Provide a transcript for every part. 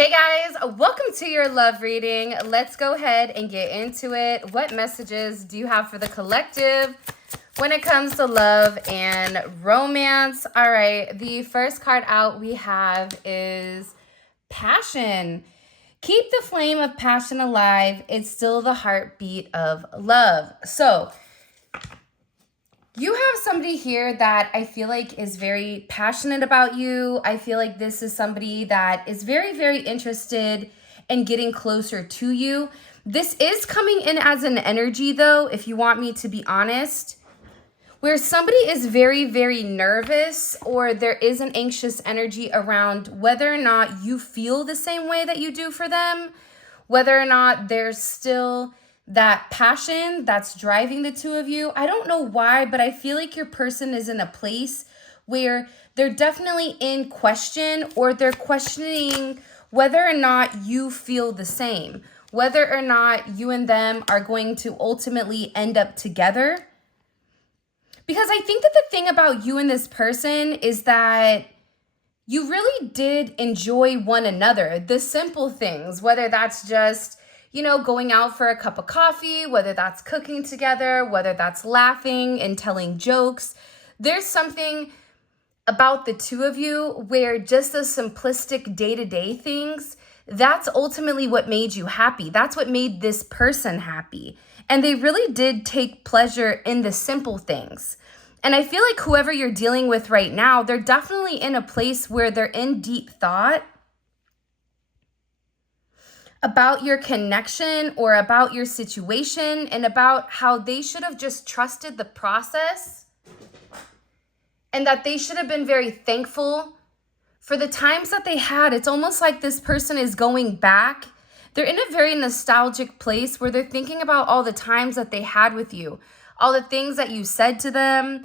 Hey guys, welcome to your love reading. Let's go ahead and get into it. What messages do you have for the collective when it comes to love and romance? All right, the first card out we have is passion. Keep the flame of passion alive. It's still the heartbeat of love. So, you have somebody here that I feel like is very passionate about you. I feel like this is somebody that is very, very interested in getting closer to you. This is coming in as an energy, though, if you want me to be honest, where somebody is very, very nervous, or there is an anxious energy around whether or not you feel the same way that you do for them, whether or not there's still that passion that's driving the two of you. I don't know why, but I feel like your person is in a place where they're definitely in question, or they're questioning whether or not you feel the same, whether or not you and them are going to ultimately end up together. Because I think that the thing about you and this person is that you really did enjoy one another. The simple things, whether that's just going out for a cup of coffee, whether that's cooking together, whether that's laughing and telling jokes. There's something about the two of you where just the simplistic day-to-day things, that's ultimately what made you happy. That's what made this person happy. And they really did take pleasure in the simple things. And I feel like whoever you're dealing with right now, they're definitely in a place where they're in deep thought about your connection or about your situation, and about how they should have just trusted the process, and that they should have been very thankful for the times that they had. It's almost like this person is going back. They're in a very nostalgic place where they're thinking about all the times that they had with you, all the things that you said to them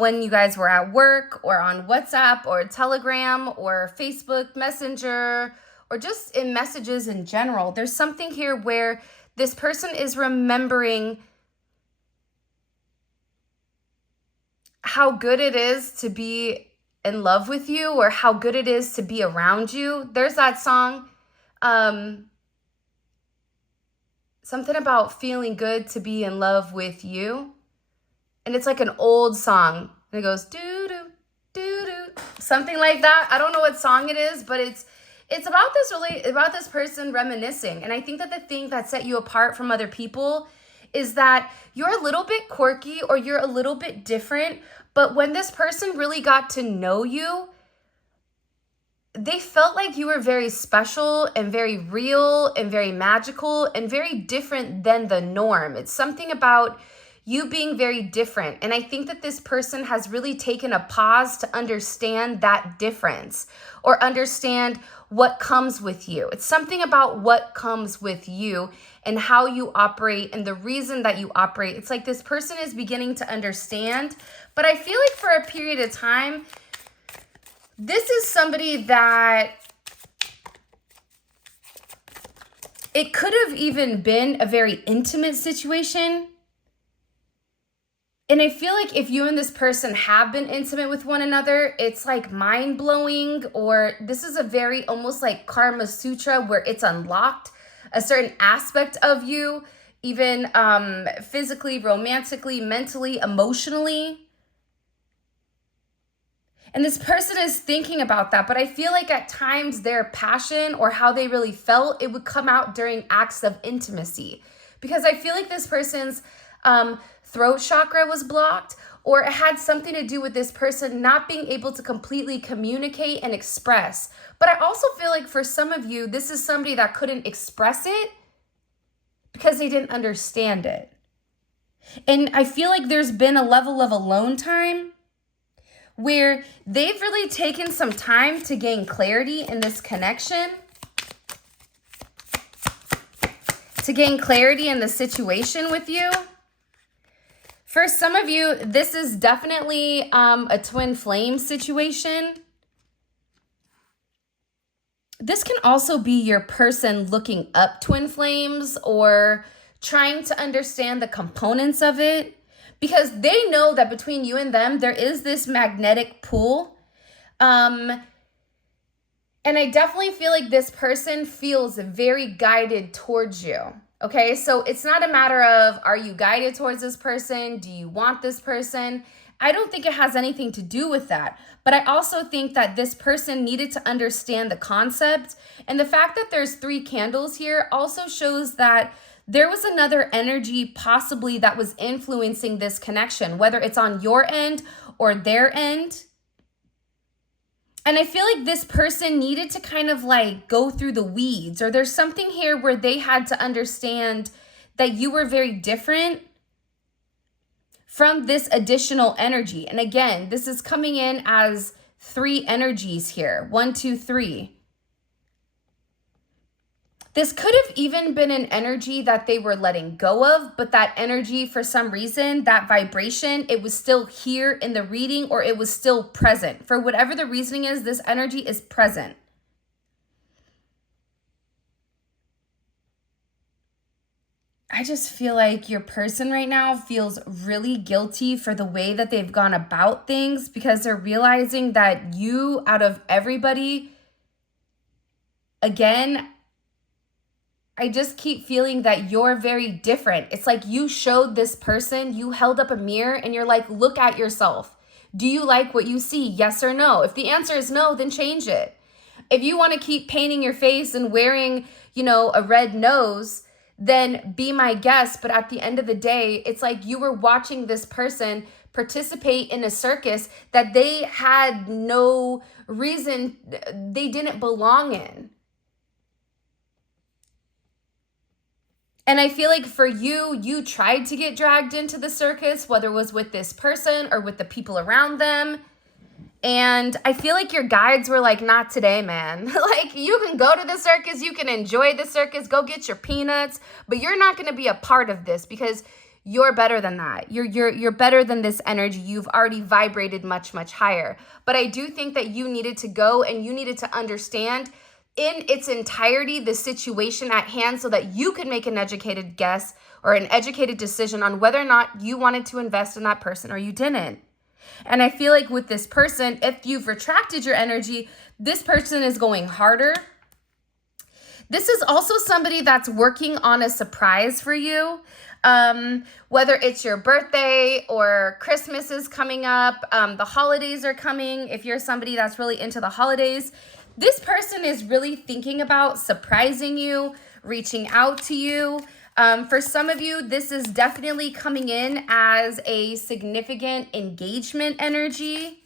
when you guys were at work, or on WhatsApp or Telegram or Facebook Messenger, or just in messages in general. There's something here where this person is remembering how good it is to be in love with you, or how good it is to be around you. There's that song, something about feeling good to be in love with you. And it's like an old song. And it goes, doo-doo, doo-doo, something like that. I don't know what song it is, but it's about this person reminiscing. And I think that the thing that set you apart from other people is that you're a little bit quirky, or you're a little bit different. But when this person really got to know you, they felt like you were very special and very real and very magical and very different than the norm. It's something about you being very different. And I think that this person has really taken a pause to understand that difference, or understand what comes with you. It's something about what comes with you and how you operate and the reason that you operate. It's like this person is beginning to understand. But I feel like for a period of time, this is somebody that it could have even been a very intimate situation. And I feel like if you and this person have been intimate with one another, it's like mind-blowing, or this is a very almost like Karma Sutra, where it's unlocked a certain aspect of you, even physically, romantically, mentally, emotionally. And this person is thinking about that. But I feel like at times their passion, or how they really felt, it would come out during acts of intimacy. Because I feel like this person's throat chakra was blocked, or it had something to do with this person not being able to completely communicate and express. But I also feel like for some of you, this is somebody that couldn't express it because they didn't understand it. And I feel like there's been a level of alone time where they've really taken some time to gain clarity in this connection, to gain clarity in the situation with you. For some of you, this is definitely a twin flame situation. This can also be your person looking up twin flames, or trying to understand the components of it, because they know that between you and them, there is this magnetic pull. And And I definitely feel like this person feels very guided towards you. Okay, so it's not a matter of, are you guided towards this person? Do you want this person? I don't think it has anything to do with that. But I also think that this person needed to understand the concept. And the fact that there's 3 candles here also shows that there was another energy possibly that was influencing this connection, whether it's on your end or their end. And I feel like this person needed to kind of like go through the weeds, or there's something here where they had to understand that you were very different from this additional energy. And again, this is coming in as 3 energies here. 1, 2, 3. This could have even been an energy that they were letting go of, but that energy, for some reason, that vibration, it was still here in the reading, or it was still present. For whatever the reasoning is, this energy is present. I just feel like your person right now feels really guilty for the way that they've gone about things, because they're realizing that you, out of everybody, again, I just keep feeling that you're very different. It's like you showed this person, you held up a mirror and you're like, look at yourself. Do you like what you see? Yes or no? If the answer is no, then change it. If you want to keep painting your face and wearing, a red nose, then be my guest. But at the end of the day, it's like you were watching this person participate in a circus that they had no reason, they didn't belong in. And I feel like for you, you tried to get dragged into the circus, whether it was with this person or with the people around them. And I feel like your guides were like, not today, man. Like, you can go to the circus, you can enjoy the circus, go get your peanuts, but you're not going to be a part of this, because you're better than that. You're better than this energy. You've already vibrated much, much higher. But I do think that you needed to go and you needed to understand in its entirety the situation at hand, so that you could make an educated guess or an educated decision on whether or not you wanted to invest in that person or you didn't. And I feel like with this person, if you've retracted your energy, this person is going harder. This is also somebody that's working on a surprise for you. Whether it's your birthday or Christmas is coming up, the holidays are coming. If you're somebody that's really into the holidays, this person is really thinking about surprising you, reaching out to you. For some of you, this is definitely coming in as a significant engagement energy.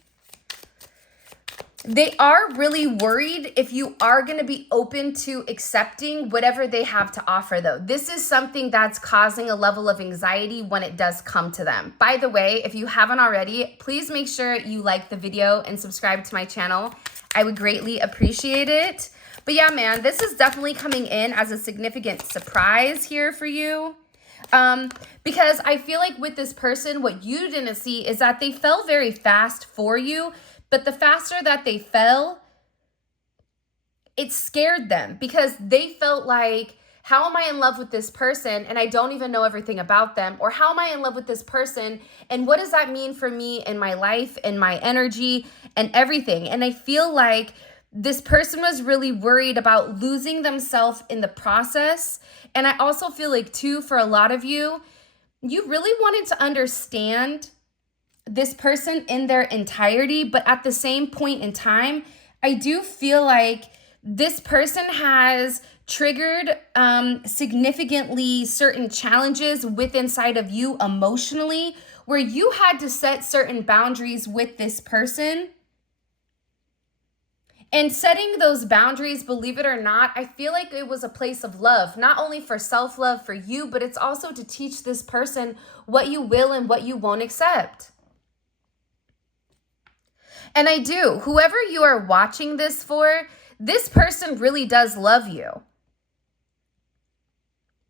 They are really worried if you are going to be open to accepting whatever they have to offer, though. This is something that's causing a level of anxiety when it does come to them. By the way, if you haven't already, please make sure you like the video and subscribe to my channel. I would greatly appreciate it. But yeah, man, this is definitely coming in as a significant surprise here for you. Because I feel like with this person, what you didn't see is that they fell very fast for you. But the faster that they fell, it scared them, because they felt like, how am I in love with this person and I don't even know everything about them? Or how am I in love with this person and what does that mean for me and my life and my energy and everything? And I feel like this person was really worried about losing themselves in the process. And I also feel like, too, for a lot of you, you really wanted to understand this person in their entirety. But at the same point in time, I do feel like this person has triggered significantly certain challenges within inside of you emotionally, where you had to set certain boundaries with this person. And setting those boundaries, believe it or not, I feel like it was a place of love, not only for self-love for you, but it's also to teach this person what you will and what you won't accept. And I do, whoever you are watching this for, this person really does love you.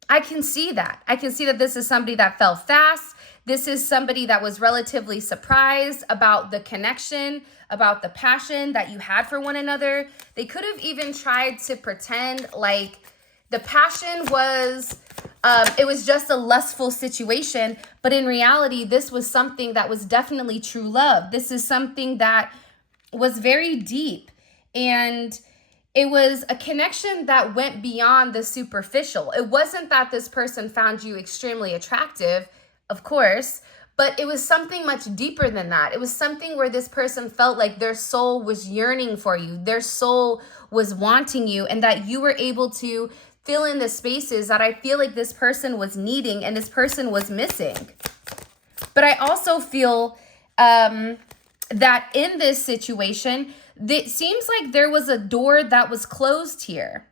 I can see that. I can see that this is somebody that fell fast. This is somebody that was relatively surprised about the connection, about the passion that you had for one another. They could have even tried to pretend like the passion was, it was just a lustful situation. But in reality, this was something that was definitely true love. This is something that was very deep. And it was a connection that went beyond the superficial. It wasn't that this person found you extremely attractive, of course, but it was something much deeper than that. It was something where this person felt like their soul was yearning for you, their soul was wanting you, and that you were able to fill in the spaces that I feel like this person was needing and this person was missing. But I also feel that in this situation, it seems like there was a door that was closed here.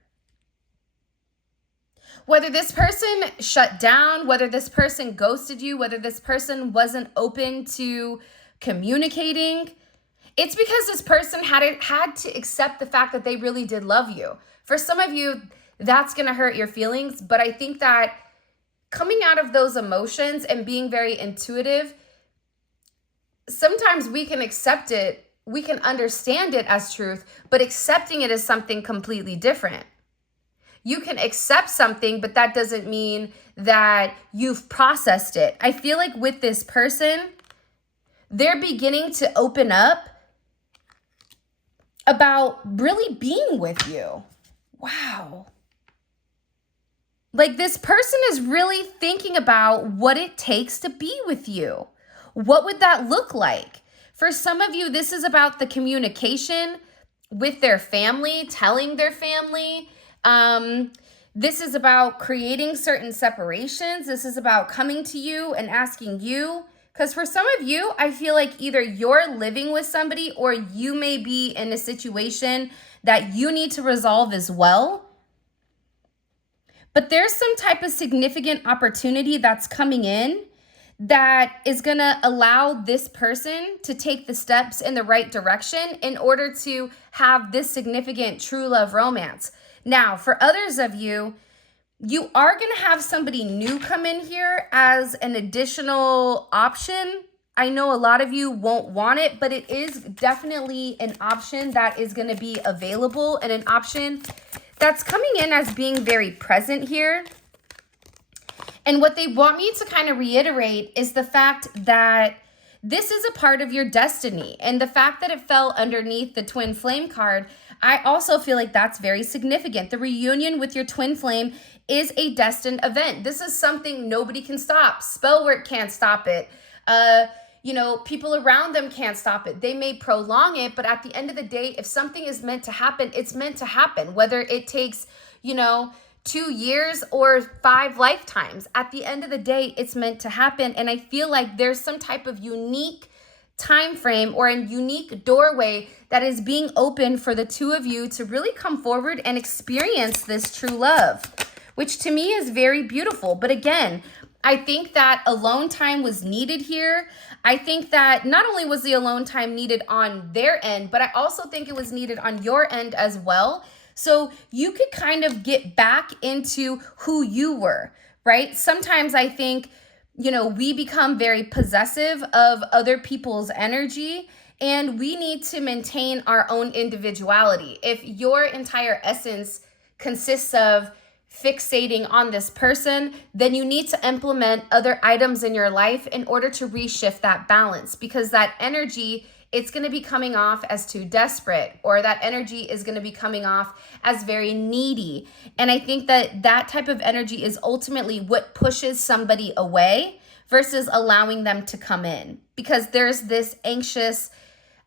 Whether this person shut down, whether this person ghosted you, whether this person wasn't open to communicating, it's because this person had to accept the fact that they really did love you. For some of you, that's going to hurt your feelings, but I think that coming out of those emotions and being very intuitive, sometimes we can accept it, we can understand it as truth, but accepting it is something completely different. You can accept something, but that doesn't mean that you've processed it. I feel like with this person, they're beginning to open up about really being with you. Wow. Like, this person is really thinking about what it takes to be with you. What would that look like? For some of you, this is about the communication with their family, telling their family. This is about creating certain separations. This is about coming to you and asking you. Because for some of you, I feel like either you're living with somebody or you may be in a situation that you need to resolve as well. But there's some type of significant opportunity that's coming in that is going to allow this person to take the steps in the right direction in order to have this significant true love romance. Now, for others of you, you are going to have somebody new come in here as an additional option. I know a lot of you won't want it, but it is definitely an option that is going to be available and an option that's coming in as being very present here. And what they want me to kind of reiterate is the fact that this is a part of your destiny. And the fact that it fell underneath the twin flame card, I also feel like that's very significant. The reunion with your twin flame is a destined event. This is something nobody can stop. Spell work can't stop it. People around them can't stop it. They may prolong it, but at the end of the day, if something is meant to happen, it's meant to happen. Whether it takes, 2 years or 5 lifetimes, at the end of the day, it's meant to happen. And I feel like there's some type of unique time frame or a unique doorway that is being opened for the two of you to really come forward and experience this true love, which to me is very beautiful. But again, I think that alone time was needed here. I think that not only was the alone time needed on their end, but I also think it was needed on your end as well. So you could kind of get back into who you were, right? Sometimes I think, we become very possessive of other people's energy, and we need to maintain our own individuality. If your entire essence consists of fixating on this person, then you need to implement other items in your life in order to reshift that balance, because that energy, it's going to be coming off as too desperate, or that energy is going to be coming off as very needy. And I think that that type of energy is ultimately what pushes somebody away versus allowing them to come in, because there's this anxious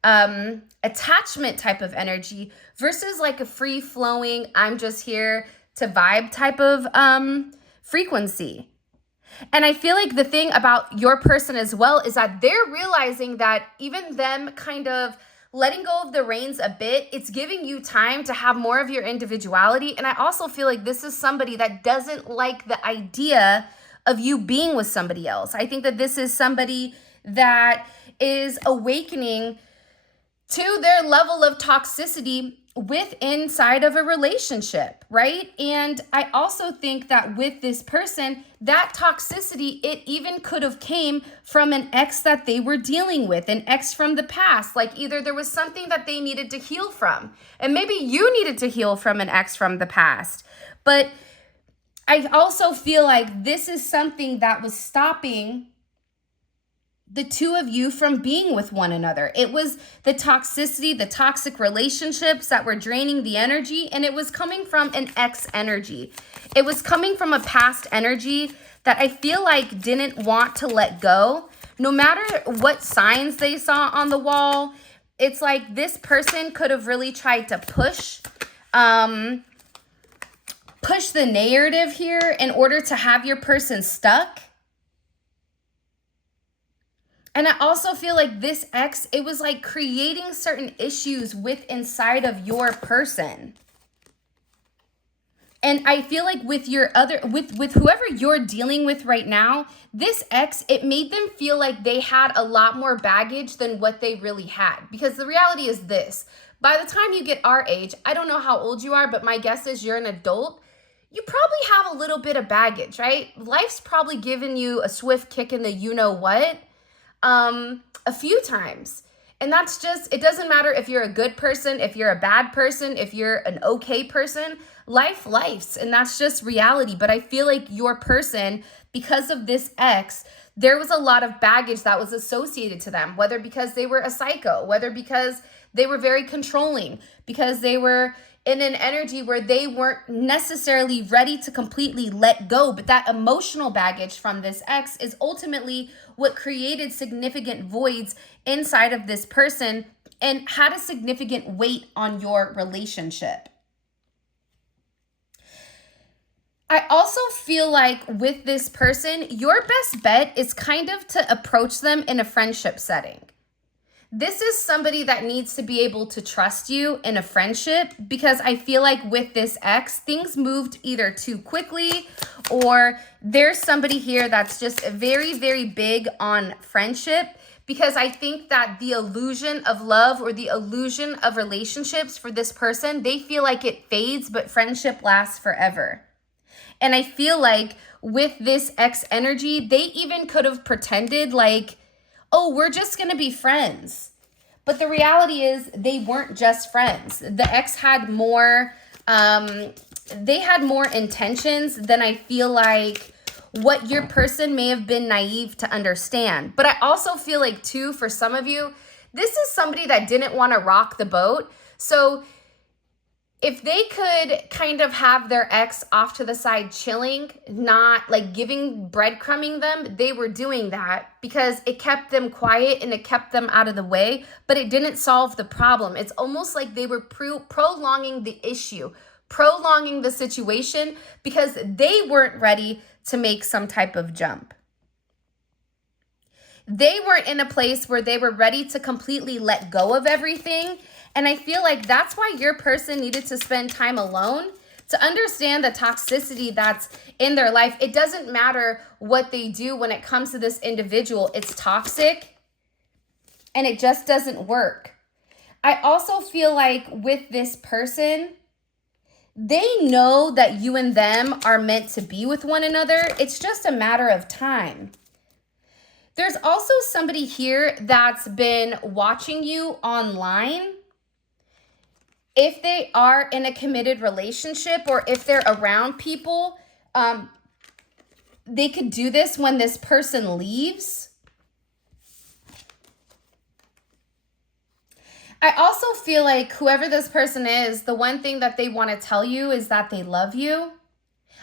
attachment type of energy versus like a free flowing, I'm just here to vibe type of frequency. And I feel like the thing about your person as well is that they're realizing that even them kind of letting go of the reins a bit, it's giving you time to have more of your individuality. And I also feel like this is somebody that doesn't like the idea of you being with somebody else. I think that this is somebody that is awakening to their level of toxicity with inside of a relationship, right? And I also think that with this person, that toxicity, it even could have came from an ex that they were dealing with, an ex from the past. Like either there was something that they needed to heal from, and maybe you needed to heal from an ex from the past. But I also feel like this is something that was stopping the two of you from being with one another. It was the toxicity, the toxic relationships that were draining the energy, and it was coming from an ex energy. It was coming from a past energy that I feel like didn't want to let go. No matter what signs they saw on the wall, it's like this person could have really tried to push the narrative here in order to have your person stuck. And I also feel like this ex, it was like creating certain issues with inside of your person. And I feel like with your with whoever you're dealing with right now, this ex, it made them feel like they had a lot more baggage than what they really had. Because the reality is this, by the time you get our age, I don't know how old you are, but my guess is you're an adult. You probably have a little bit of baggage, right? Life's probably given you a swift kick in the you-know-what a few times. And that's just, it doesn't matter if you're a good person, if you're a bad person, if you're an okay person, life's, and that's just reality. But I feel like your person, because of this ex, there was a lot of baggage that was associated to them, whether because they were a psycho, whether because they were very controlling, because they were in an energy where they weren't necessarily ready to completely let go. But that emotional baggage from this ex is ultimately what created significant voids inside of this person and had a significant weight on your relationship. I also feel like with this person, your best bet is kind of to approach them in a friendship setting. This is somebody that needs to be able to trust you in a friendship, because I feel like with this ex, things moved either too quickly, or there's somebody here that's just very, very big on friendship, because I think that the illusion of love or the illusion of relationships for this person, they feel like it fades, but friendship lasts forever. And I feel like with this ex energy, they even could have pretended like, oh, we're just going to be friends. But the reality is they weren't just friends. The ex had more, they had more intentions than I feel like what your person may have been naive to understand. But I also feel like too, for some of you, this is somebody that didn't want to rock the boat. So if they could kind of have their ex off to the side chilling, not like breadcrumbing them, they were doing that because it kept them quiet and it kept them out of the way, but it didn't solve the problem. It's almost like they were prolonging the issue, prolonging the situation because they weren't ready to make some type of jump. They weren't in a place where they were ready to completely let go of everything. And I feel like that's why your person needed to spend time alone to understand the toxicity that's in their life. It doesn't matter what they do when it comes to this individual. It's toxic and it just doesn't work. I also feel like with this person, they know that you and them are meant to be with one another. It's just a matter of time. There's also somebody here that's been watching you online. If they are in a committed relationship or if they're around people, they could do this when this person leaves. I also feel like whoever this person is, the one thing that they want to tell you is that they love you.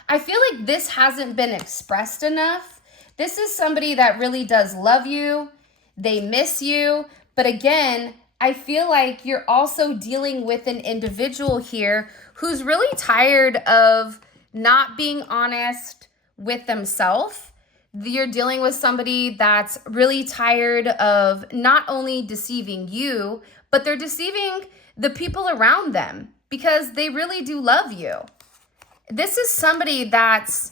I feel like this hasn't been expressed enough. This is somebody that really does love you. They miss you. But again, I feel like you're also dealing with an individual here who's really tired of not being honest with themselves. You're dealing with somebody that's really tired of not only deceiving you, but they're deceiving the people around them because they really do love you. This is somebody that's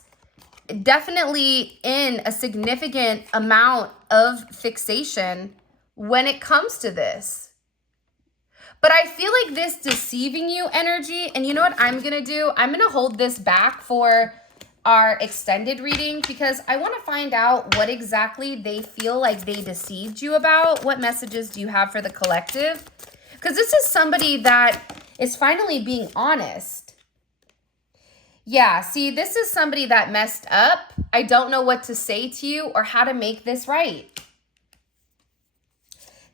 definitely in a significant amount of fixation when it comes to this. But I feel like this deceiving you energy, and you know what I'm going to do? I'm going to hold this back for our extended reading because I want to find out what exactly they feel like they deceived you about. What messages do you have for the collective? Because this is somebody that is finally being honest. Yeah, see, this is somebody that messed up. I don't know what to say to you or how to make this right.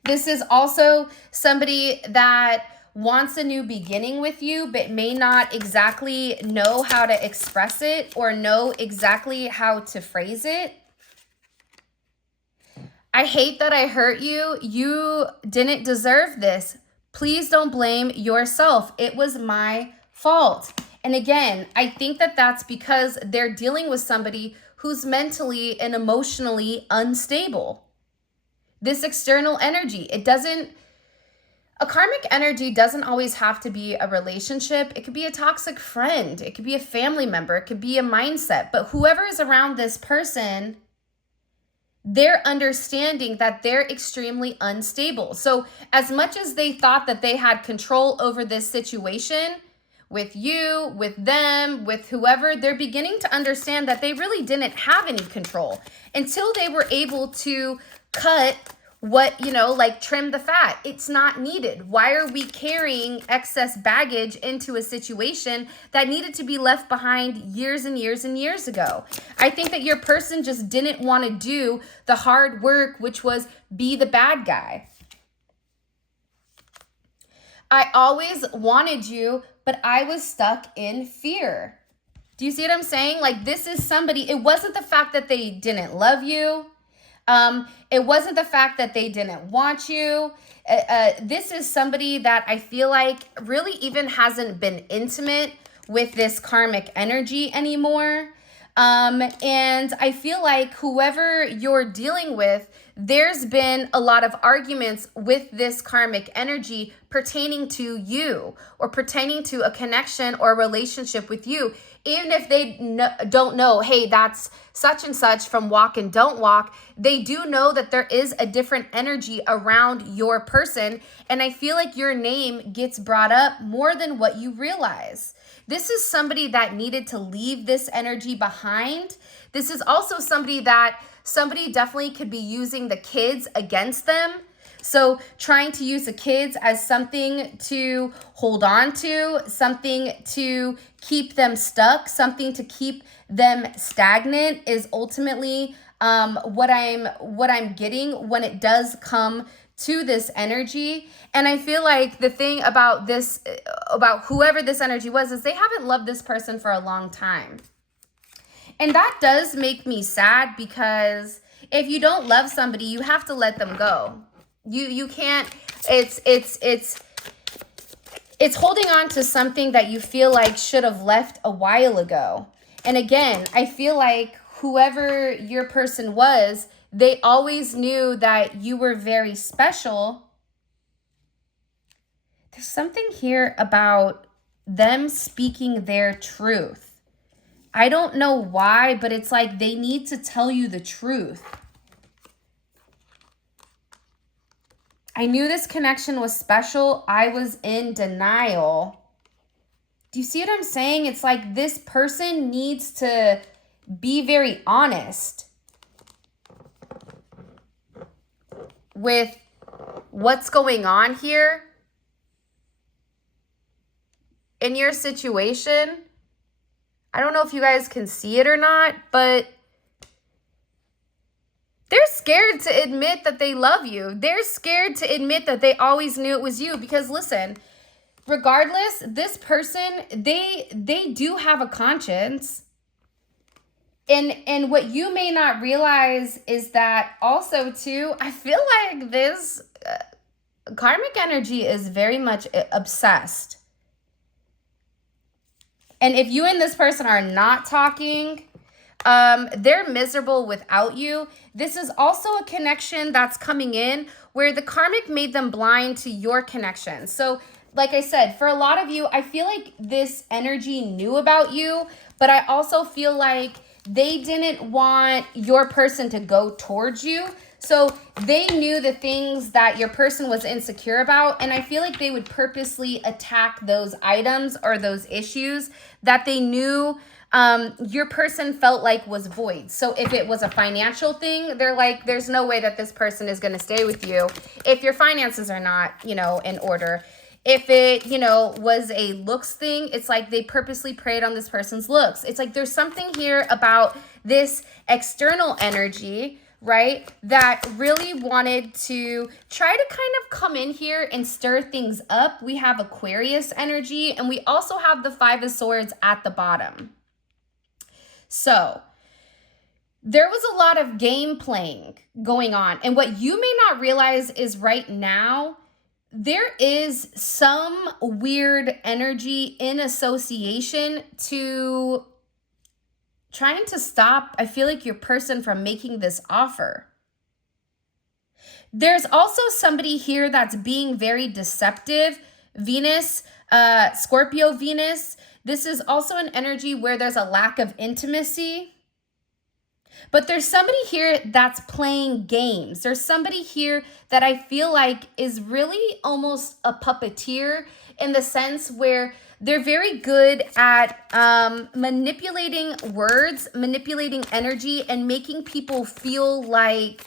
This is also somebody that wants a new beginning with you, but may not exactly know how to express it or know exactly how to phrase it. I hate that I hurt you. You didn't deserve this. Please don't blame yourself. It was my fault. And again, I think that that's because they're dealing with somebody who's mentally and emotionally unstable. This external energy, a karmic energy doesn't always have to be a relationship. It could be a toxic friend. It could be a family member. It could be a mindset. But whoever is around this person, they're understanding that they're extremely unstable. So as much as they thought that they had control over this situation with you, with them, with whoever, they're beginning to understand that they really didn't have any control until they were able to cut like trim the fat. It's not needed. Why are we carrying excess baggage into a situation that needed to be left behind years and years and years ago? I think that your person just didn't want to do the hard work, which was be the bad guy. I always wanted you, but I was stuck in fear. Do you see what I'm saying? Like, this is somebody, it wasn't the fact that they didn't love you. It wasn't the fact that they didn't want you. This is somebody that I feel like really even hasn't been intimate with this karmic energy anymore. And I feel like whoever you're dealing with, there's been a lot of arguments with this karmic energy pertaining to you or pertaining to a connection or a relationship with you. Even if they don't know, hey, that's such and such from Walk and Don't Walk, they do know that there is a different energy around your person. And I feel like your name gets brought up more than what you realize. This is somebody that needed to leave this energy behind. This is also somebody definitely could be using the kids against them. So trying to use the kids as something to hold on to, something to keep them stuck, something to keep them stagnant is ultimately what I'm getting when it does come to this energy. And I feel like the thing about this, about whoever this energy was, is they haven't loved this person for a long time. And that does make me sad, because if you don't love somebody, you have to let them go. You can't, it's holding on to something that you feel like should have left a while ago. And again, I feel like whoever your person was, they always knew that you were very special. There's something here about them speaking their truth. I don't know why, but it's like they need to tell you the truth. I knew this connection was special. I was in denial. Do you see what I'm saying? It's like this person needs to be very honest with what's going on here in your situation. I don't know if you guys can see it or not, but they're scared to admit that they love you. They're scared to admit that they always knew it was you. Because listen, regardless, this person, they do have a conscience. And what you may not realize is that also too, I feel like this karmic energy is very much obsessed. And if you and this person are not talking, they're miserable without you. This is also a connection that's coming in where the karmic made them blind to your connection. So like I said, for a lot of you, I feel like this energy knew about you, but I also feel like they didn't want your person to go towards you. So they knew the things that your person was insecure about. And I feel like they would purposely attack those items or those issues that they knew your person felt like was void. So if it was a financial thing, they're like, there's no way that this person is going to stay with you if your finances are not, in order. If it, was a looks thing, it's like they purposely preyed on this person's looks. It's like there's something here about this external energy, right? That really wanted to try to kind of come in here and stir things up. We have Aquarius energy, and we also have the Five of Swords at the bottom. So there was a lot of game playing going on. And what you may not realize is right now, there is some weird energy in association to trying to stop, I feel like, your person from making this offer. There's also somebody here that's being very deceptive. Venus, Scorpio Venus. This is also an energy where there's a lack of intimacy. But there's somebody here that's playing games. There's somebody here that I feel like is really almost a puppeteer, in the sense where they're very good at manipulating words, manipulating energy, and making people feel like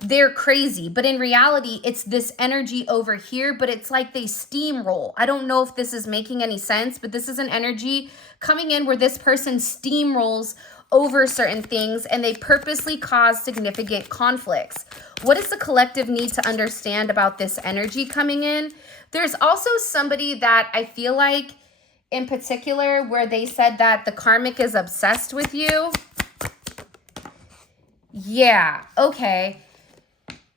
they're crazy. But in reality, it's this energy over here, but it's like they steamroll. I don't know if this is making any sense, but this is an energy coming in where this person steamrolls over certain things, and they purposely cause significant conflicts. What does the collective need to understand about this energy coming in? There's also somebody that I feel like in particular where they said that the karmic is obsessed with you. Yeah, okay.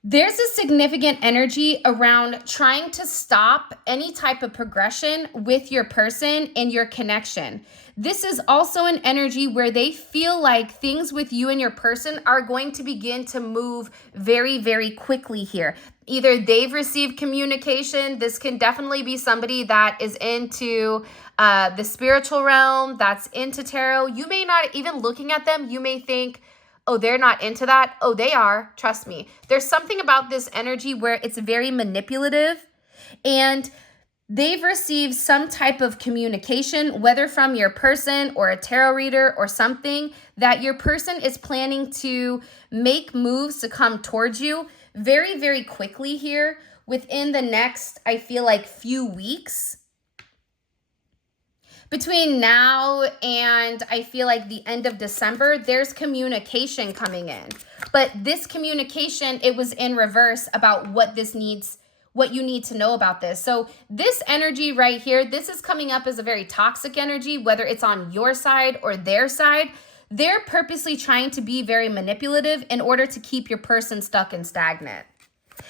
There's a significant energy around trying to stop any type of progression with your person and your connection. This is also an energy where they feel like things with you and your person are going to begin to move very, very quickly here. Either they've received communication. This can definitely be somebody that is into the spiritual realm, that's into tarot. You may not even looking at them, you may think, oh, they're not into that. Oh, they are. Trust me. There's something about this energy where it's very manipulative, and they've received some type of communication, whether from your person or a tarot reader or something, that your person is planning to make moves to come towards you very, very quickly here within the next, I feel like, few weeks. Between now and I feel like the end of December, there's communication coming in. But this communication, it was in reverse about what you need to know about this. So this energy right here, this is coming up as a very toxic energy, whether it's on your side or their side. They're purposely trying to be very manipulative in order to keep your person stuck and stagnant.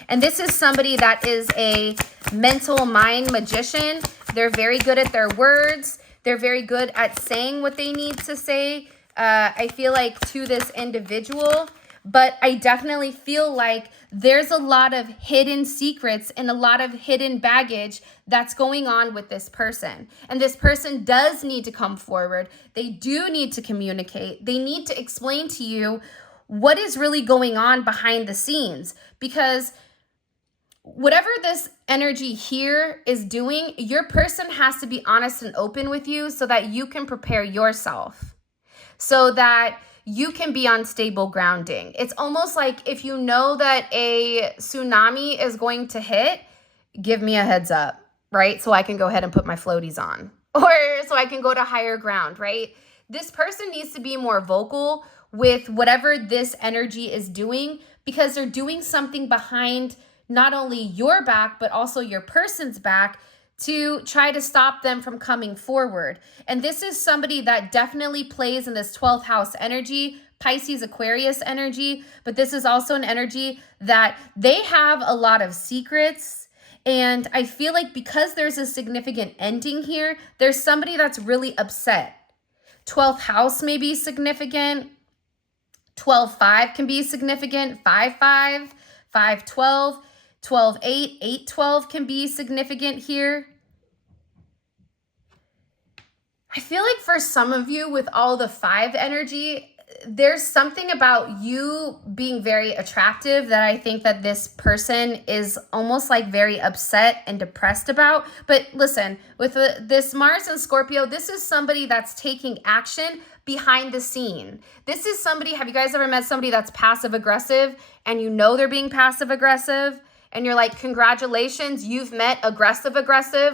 And this is somebody that is a mental mind magician. They're very good at their words. They're very good at saying what they need to say, I feel like, to this individual. But I definitely feel like there's a lot of hidden secrets and a lot of hidden baggage that's going on with this person. And this person does need to come forward. They do need to communicate. They need to explain to you what is really going on behind the scenes. Because whatever this energy here is doing, your person has to be honest and open with you so that you can prepare yourself, so that you can be on stable grounding. It's almost like if you know that a tsunami is going to hit, give me a heads up, right? So I can go ahead and put my floaties on, or so I can go to higher ground, right? This person needs to be more vocal with whatever this energy is doing, because they're doing something behind not only your back, but also your person's back to try to stop them from coming forward. And this is somebody that definitely plays in this 12th house energy, Pisces, Aquarius energy, but this is also an energy that they have a lot of secrets. And I feel like because there's a significant ending here, there's somebody that's really upset. 12th house may be significant. 12-5 can be significant. 5-5, 5-12. 12-8, 8-12 can be significant here. I feel like for some of you with all the 5 energy, there's something about you being very attractive that I think that this person is almost like very upset and depressed about. But listen, with this Mars and Scorpio, this is somebody that's taking action behind the scene. This is somebody, have you guys ever met somebody that's passive aggressive and you know they're being passive aggressive? And you're like, congratulations, you've met aggressive.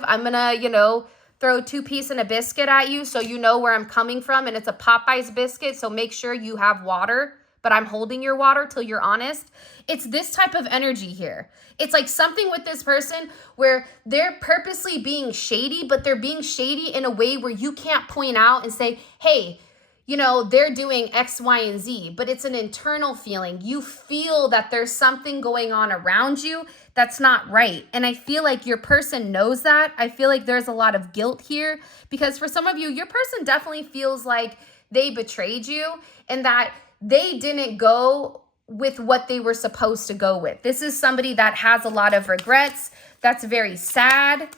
I'm gonna, throw 2 pieces and a biscuit at you so you know where I'm coming from. And it's a Popeye's biscuit, so make sure you have water but I'm holding your water till you're honest. It's this type of energy here. It's like something with this person where they're purposely being shady, but they're being shady in a way where you can't point out and say, hey, you know, they're doing X, Y, and Z, but it's an internal feeling. You feel that there's something going on around you that's not right. And I feel like your person knows that. I feel like there's a lot of guilt here because for some of you, your person definitely feels like they betrayed you and that they didn't go with what they were supposed to go with. This is somebody that has a lot of regrets. That's very sad.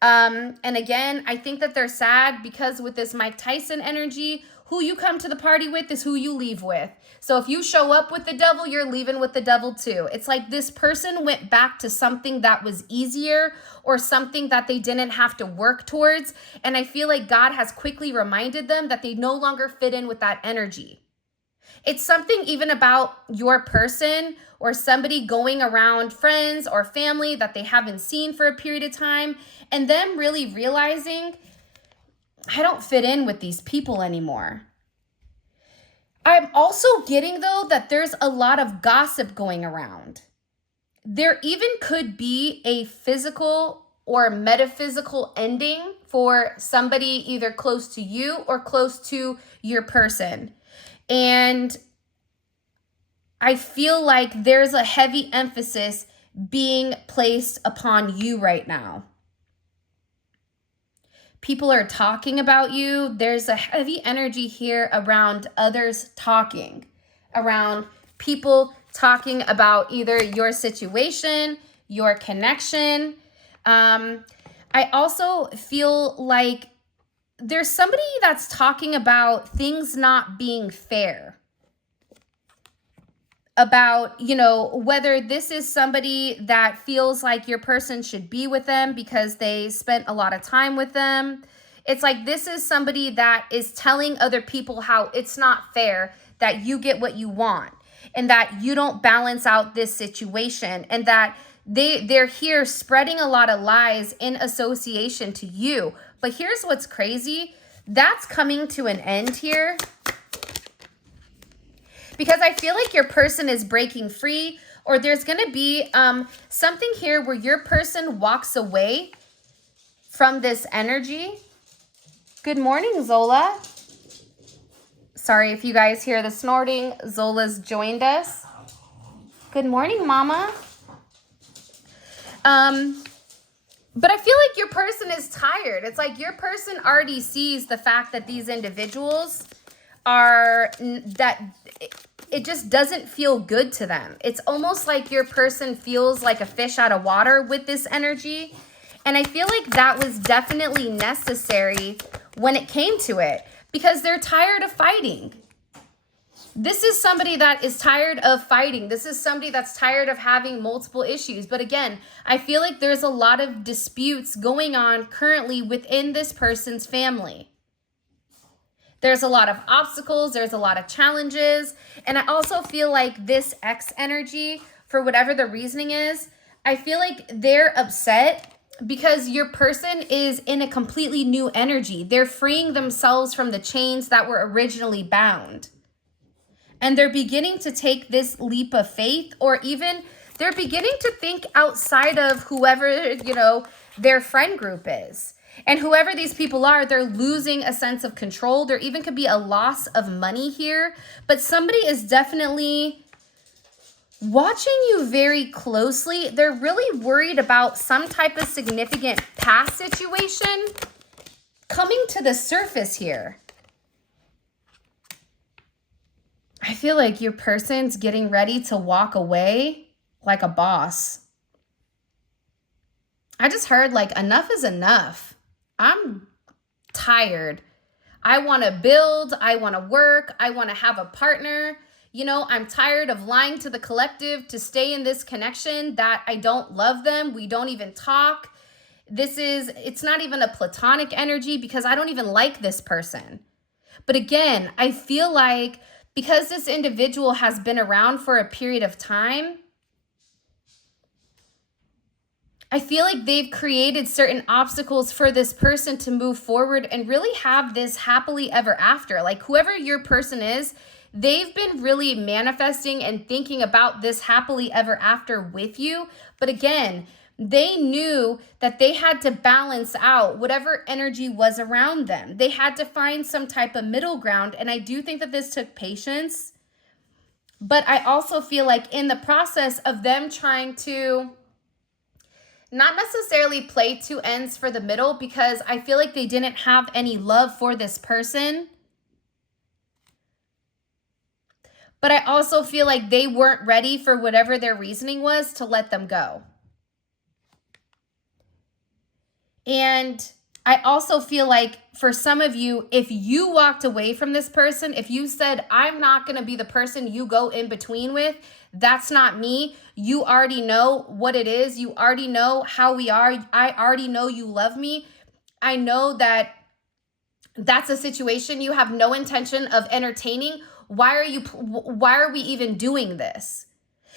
And again, I think that they're sad because with this Mike Tyson energy, who you come to the party with is who you leave with. So if you show up with the devil, you're leaving with the devil too. It's like this person went back to something that was easier or something that they didn't have to work towards. And I feel like God has quickly reminded them that they no longer fit in with that energy. It's something even about your person or somebody going around friends or family that they haven't seen for a period of time and them really realizing, I don't fit in with these people anymore. I'm also getting, though, that there's a lot of gossip going around. There even could be a physical or metaphysical ending for somebody either close to you or close to your person. And I feel like there's a heavy emphasis being placed upon you right now. People are talking about you. There's a heavy energy here around others talking, around people talking about either your situation, your connection. I also feel like there's somebody that's talking about things not being fair. About, you know, whether this is somebody that feels like your person should be with them because they spent a lot of time with them. It's like this is somebody that is telling other people how it's not fair that you get what you want and that you don't balance out this situation and that they're here spreading a lot of lies in association to you. But here's what's crazy. That's coming to an end here. Because I feel like your person is breaking free or there's going to be something here where your person walks away from this energy. Good morning, Zola. Sorry if you guys hear the snorting. Zola's joined us. Good morning, Mama. But I feel like your person is tired. It's like your person already sees the fact that these individuals are that it just doesn't feel good to them. It's almost like your person feels like a fish out of water with this energy. And I feel like that was definitely necessary when it came to it because they're tired of fighting. This is somebody that is tired of fighting. This is somebody that's tired of having multiple issues. But again, I feel like there's a lot of disputes going on currently within this person's family. There's a lot of obstacles. There's a lot of challenges. And I also feel like this X energy, for whatever the reasoning is, I feel like they're upset because your person is in a completely new energy. They're freeing themselves from the chains that were originally bound. And they're beginning to take this leap of faith, or even they're beginning to think outside of whoever, you know, their friend group is. And whoever these people are, they're losing a sense of control. There even could be a loss of money here. But somebody is definitely watching you very closely. They're really worried about some type of significant past situation coming to the surface here. I feel like your person's getting ready to walk away like a boss. I just heard like enough is enough. I'm tired. I want to build. I want to work. I want to have a partner. You know, I'm tired of lying to the collective to stay in this connection that I don't love them. We don't even talk. It's not even a platonic energy because I don't even like this person. But again, I feel like because this individual has been around for a period of time, I feel like they've created certain obstacles for this person to move forward and really have this happily ever after. Like whoever your person is, they've been really manifesting and thinking about this happily ever after with you. But again, they knew that they had to balance out whatever energy was around them. They had to find some type of middle ground. And I do think that this took patience. But I also feel like in the process of them trying to not necessarily play two ends for the middle, because I feel like they didn't have any love for this person. But I also feel like they weren't ready for whatever their reasoning was to let them go. And I also feel like for some of you, if you walked away from this person, if you said, I'm not going to be the person you go in between with, that's not me. You already know what it is. You already know how we are. I already know you love me. I know that that's a situation you have no intention of entertaining. Why are we even doing this?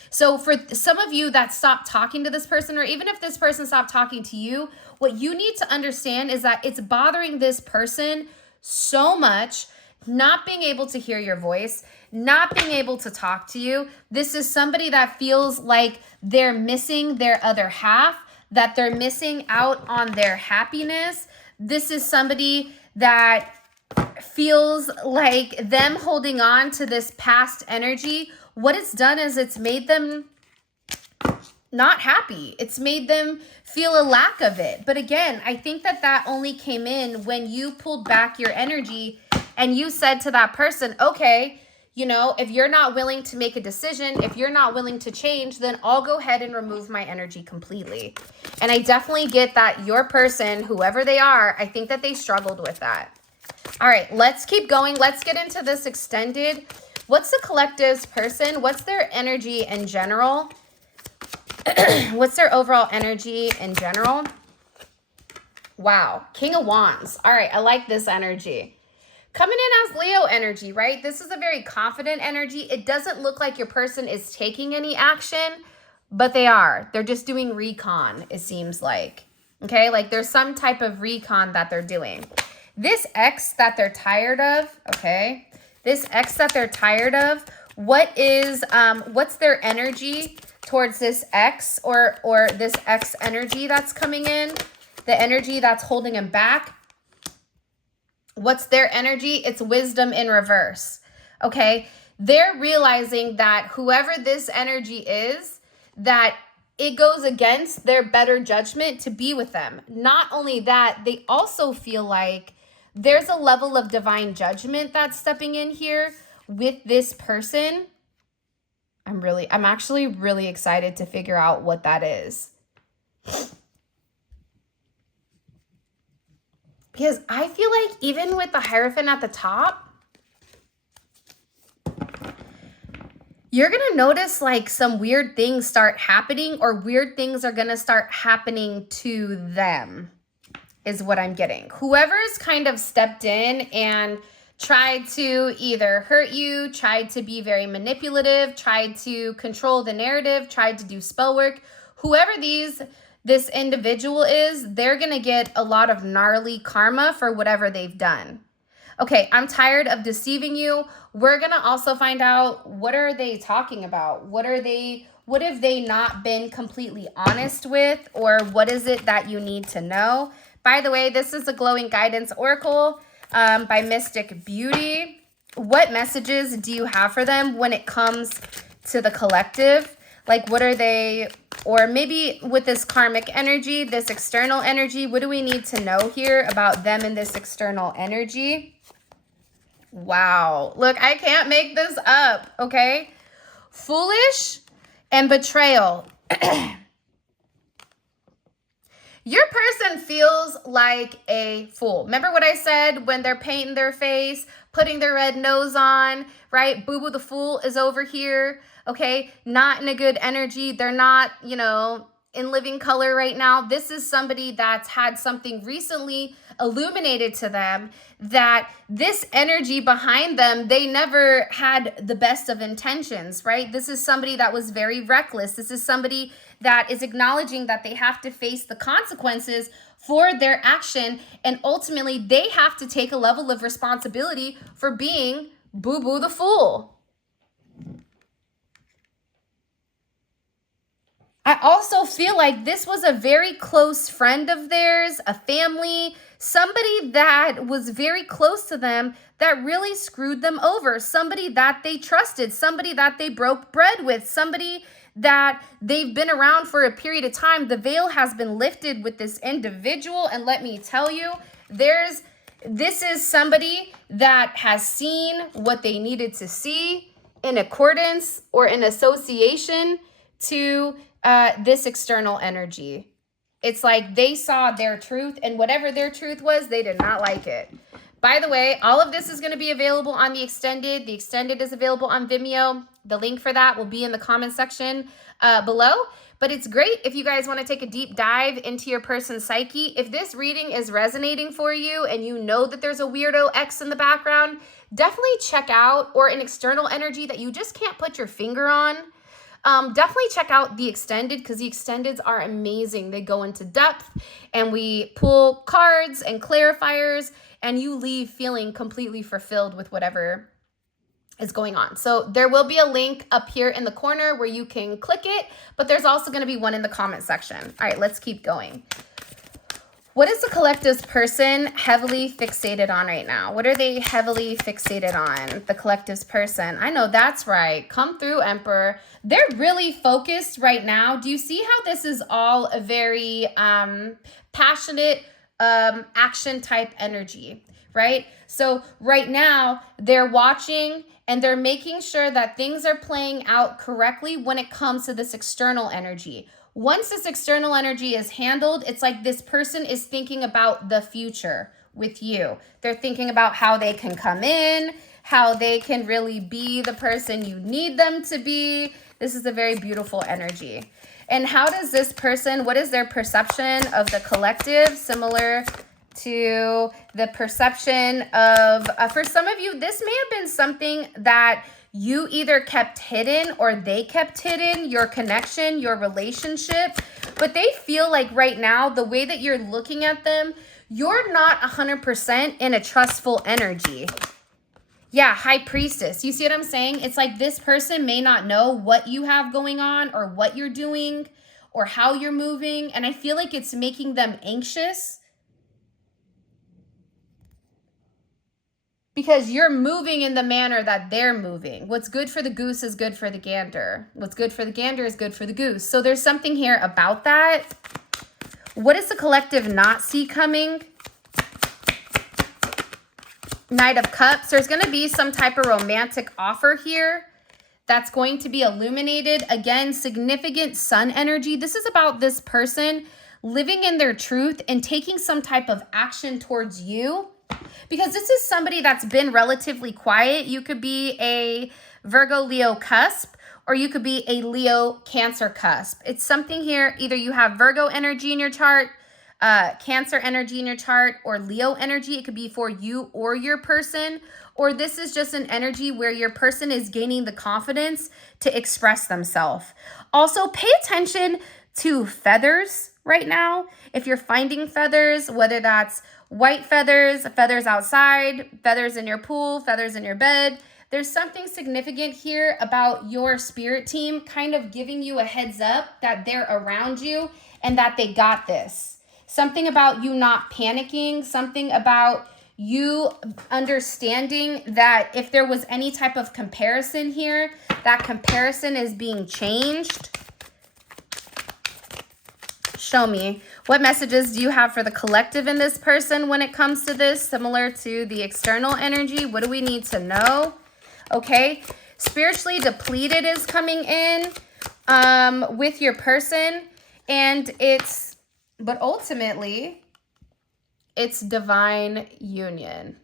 So for some of you that stopped talking to this person, or even if this person stopped talking to you, what you need to understand is that it's bothering this person so much, not being able to hear your voice, not being able to talk to you. This is somebody that feels like they're missing their other half, that they're missing out on their happiness. This is somebody that feels like them holding on to this past energy. What it's done is it's made them not happy. It's made them feel a lack of it. But again, I think that that only came in when you pulled back your energy and you said to that person, okay, you know, if you're not willing to make a decision, if you're not willing to change, then I'll go ahead and remove my energy completely. And I definitely get that your person, whoever they are, I think that they struggled with that. All right, let's keep going. Let's get into this extended. What's the collective's person? What's their energy in general? What's their overall energy in general? Wow, King of Wands. All right, I like this energy. Coming in as Leo energy, right? This is a very confident energy. It doesn't look like your person is taking any action, but they are. They're just doing recon, it seems like. Okay, like there's some type of recon that they're doing. This ex that they're tired of, okay? This ex that they're tired of, what's their energy towards this ex or this ex energy that's coming in? The energy that's holding him back. What's their energy? It's wisdom in reverse, okay? They're realizing that whoever this energy is, that it goes against their better judgment to be with them. Not only that, they also feel like there's a level of divine judgment that's stepping in here with this person. I'm actually really excited to figure out what that is. Because I feel like even with the Hierophant at the top, you're going to notice like some weird things start happening, or weird things are going to start happening to them, is what I'm getting. Whoever's kind of stepped in and tried to either hurt you, tried to be very manipulative, tried to control the narrative, tried to do spell work, whoever this individual is, they're going to get a lot of gnarly karma for whatever they've done. Okay, I'm tired of deceiving you. We're going to also find out, what are they talking about? What have they not been completely honest with? Or what is it that you need to know? By the way, this is a glowing guidance oracle by Mystic Beauty. What messages do you have for them when it comes to the collective? Like, what are they, or maybe with this karmic energy, this external energy, what do we need to know here about them and this external energy? Wow. Look, I can't make this up, okay? Foolish and betrayal. Your person feels like a fool. Remember what I said when they're painting their face, putting their red nose on, right? Boo Boo the Fool is over here, okay? Not in a good energy. They're not, you know, in living color right now. This is somebody that's had something recently illuminated to them, that this energy behind them, they never had the best of intentions, right? This is somebody that was very reckless. This is somebody that is acknowledging that they have to face the consequences for their action, and ultimately they have to take a level of responsibility for being Boo-boo the Fool. I also feel like this was a very close friend of theirs, a family, somebody that was very close to them that really screwed them over, somebody that they trusted, somebody that they broke bread with, somebody that they've been around for a period of time. The veil has been lifted with this individual, and let me tell you, this is somebody that has seen what they needed to see in accordance or in association to this external energy. It's like they saw their truth, and whatever their truth was, they did not like it. By the way, all of this is going to be available on the extended. The extended is available on Vimeo. The link for that will be in the comment section below. But it's great if you guys want to take a deep dive into your person's psyche. If this reading is resonating for you and you know that there's a weirdo X in the background, definitely check out, or an external energy that you just can't put your finger on. Definitely check out the extended, because the extendeds are amazing. They go into depth, and we pull cards and clarifiers, and you leave feeling completely fulfilled with whatever is going on. So there will be a link up here in the corner where you can click it, but there's also going to be one in the comment section. All right, let's keep going. What is the collective's person heavily fixated on right now? What are they heavily fixated on? The collective's person. I know that's right. Come through, Emperor. They're really focused right now. Do you see how this is all a very passionate action type energy, right? So right now they're watching and they're making sure that things are playing out correctly when it comes to this external energy. Once this external energy is handled, it's like this person is thinking about the future with you. They're thinking about how they can come in, how they can really be the person you need them to be. This is a very beautiful energy. And how does this person, what is their perception of the collective? Similar to the perception of, for some of you, this may have been something that you either kept hidden or they kept hidden, your connection, your relationship. But they feel like right now, the way that you're looking at them, you're not 100% in a trustful energy. Yeah, High Priestess. You see what I'm saying? It's like this person may not know what you have going on or what you're doing or how you're moving. And I feel like it's making them anxious, because you're moving in the manner that they're moving. What's good for the goose is good for the gander. What's good for the gander is good for the goose. So there's something here about that. What does the collective not see coming? Knight of Cups. There's going to be some type of romantic offer here that's going to be illuminated. Again, significant sun energy. This is about this person living in their truth and taking some type of action towards you. Because this is somebody that's been relatively quiet. You could be a Virgo Leo cusp, or you could be a Leo Cancer cusp. It's something here, either you have Virgo energy in your chart, Cancer energy in your chart, or Leo energy. It could be for you or your person, or this is just an energy where your person is gaining the confidence to express themselves. Also, pay attention to feathers right now. If you're finding feathers, whether that's white feathers, feathers outside, feathers in your pool, feathers in your bed, there's something significant here about your spirit team kind of giving you a heads up that they're around you and that they got this. Something about you not panicking, something about you understanding that if there was any type of comparison here, that comparison is being changed. Show me. What messages do you have for the collective in this person when it comes to this? Similar to the external energy. What do we need to know? Okay. Spiritually depleted is coming in with your person. And but ultimately, it's divine union.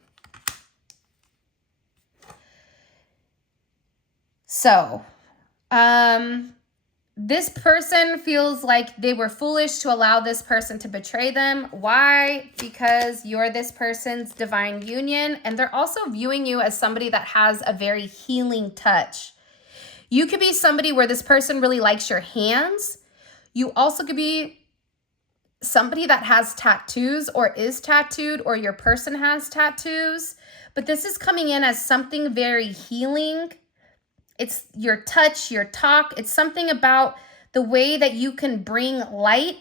So, this person feels like they were foolish to allow this person to betray them. Why? Because you're this person's divine union, and they're also viewing you as somebody that has a very healing touch. You could be somebody where this person really likes your hands. You also could be somebody that has tattoos or is tattooed, or your person has tattoos, but this is coming in as something very healing. It's your touch, your talk. It's something about the way that you can bring light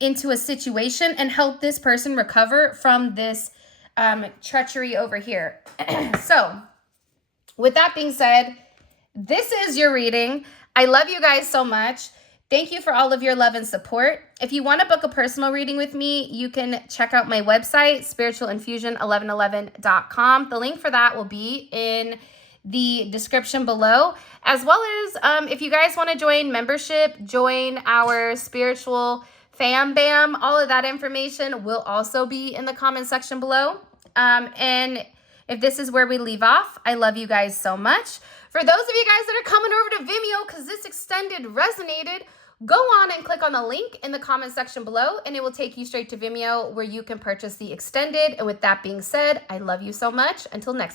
into a situation and help this person recover from this treachery over here. So with that being said, this is your reading. I love you guys so much. Thank you for all of your love and support. If you want to book a personal reading with me, you can check out my website, spiritualinfusion1111.com. The link for that will be in the description below, as well as if you guys want to join membership, join our spiritual fam bam, all of that information will also be in the comment section below. And if this is where we leave off, I love you guys so much. For those of you guys that are coming over to Vimeo because this extended resonated, go on and click on the link in the comment section below, and it will take you straight to Vimeo where you can purchase the extended. And with that being said, I love you so much. Until next time.